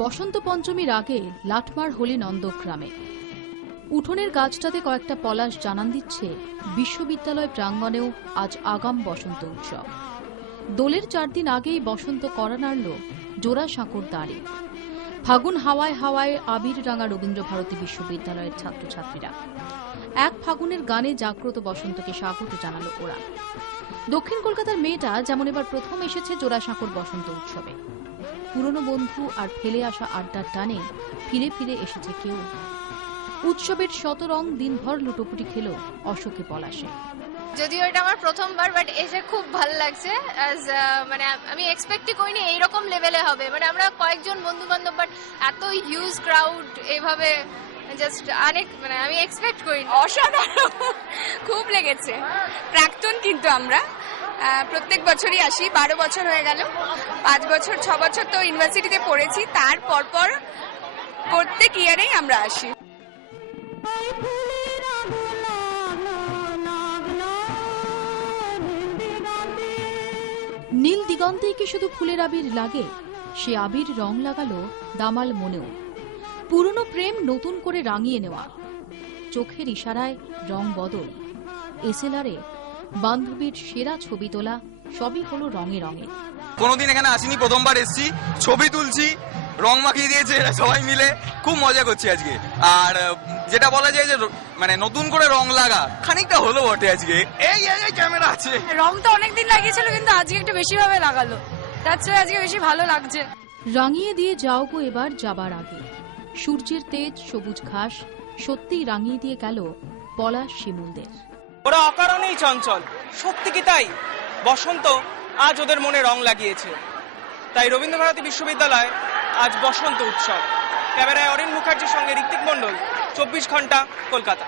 বসন্ত পঞ্চমীর আগে লাটমার হোলি নন্দগ্রামে। উঠোনের গাছটাতে কয়েকটা পলাশ জানান দিচ্ছে বিশ্ববিদ্যালয় প্রাঙ্গণেও আজ আগাম বসন্ত উৎসব। দোলের 4 দিন আগেই বসন্ত করা নাড়ল জোড়াসাঁকোর দ্বারে। ফাগুন হাওয়ায় হাওয়ায় আবির রাঙা রবীন্দ্রভারতী বিশ্ববিদ্যালয়ের ছাত্রছাত্রীরা এক ফাগুনের গানে জাগ্রত বসন্তকে স্বাগত জানালো ওরা। দক্ষিণ কলকাতার মেয়েটা যেমন এবার প্রথম এসেছে জোড়াসাঁকোর বসন্ত উৎসবে। পুরনো বন্ধু আর ফেলে আসা আড্ডার টানে ফিরে ফিরে এসেছে কেউ। উৎসবের শতরং দিনভর লুটোপুটি খেল অশোকে পলাশে। যদিও এটা আমার প্রথমবার, বাট এসে খুব ভালো লাগছে। মানে আমি এক্সপেক্টই করিনি এইরকম লেভেলে হবে। মানে আমরা কয়েকজন বন্ধু বান্ধব, বাট এত হিউজ ক্রাউড এভাবে জাস্ট মানে আমি এক্সপেক্ট করিনি। অসাধারণ, খুব লেগেছে। প্রাক্তন কিন্তু আমরা প্রত্যেক বছরই আসি, 12 বছর হয়ে গেল। 5 বছর 6 বছর তো ইউনিভার্সিটিতে পড়েছি, তার পরপর প্রত্যেক ইয়ারেই আমরা আসি। নীল দিগন্তেই কি শুধু ফুলের আবির লাগে? সে আবির রং লাগালো দামাল মনেও। পুরনো প্রেম নতুন করে রাঙিয়ে নেওয়া, চোখের ইশারায় রং বদল। এসএলআরে বান্ধবীর সেরা ছবি তোলা, সবই হলো রঙে রঙে। কোনোদিন এখানে আসিনি, প্রথমবার এসেছি, ছবি তুলছি, রং মাখিয়ে দিয়েছে এরা সবাই মিলে, খুব মজা করছি আজকে। আর যেটা বলা যায় যে মানে নতুন করে রং লাগা খানিকটা হলো বটে আজকে। এই ক্যামেরা আছে, রং তো অনেকদিন লাগিয়েছিল, কিন্তু আজকে একটু বেশি ভাবে লাগালো, তার চেয়ে আজকে বেশি ভালো লাগছে। রাঙিয়ে দিয়ে যাও গো এবার যাবার আগে। সূর্যের তেজ, সবুজ ঘাস সত্যিই রাঙিয়ে দিয়ে গেল পলাশ শিমুলদের। ওরা অকারণেই চঞ্চল, সত্যি কি তাই? বসন্ত আজ ওদের মনে রং লাগিয়েছে। তাই রবীন্দ্রভারতী বিশ্ববিদ্যালয় আজ বসন্ত উৎসব। ক্যামেরায় অরিন মুখার্জির সঙ্গে ঋত্বিক মণ্ডল, 24 ঘন্টা, কলকাতা।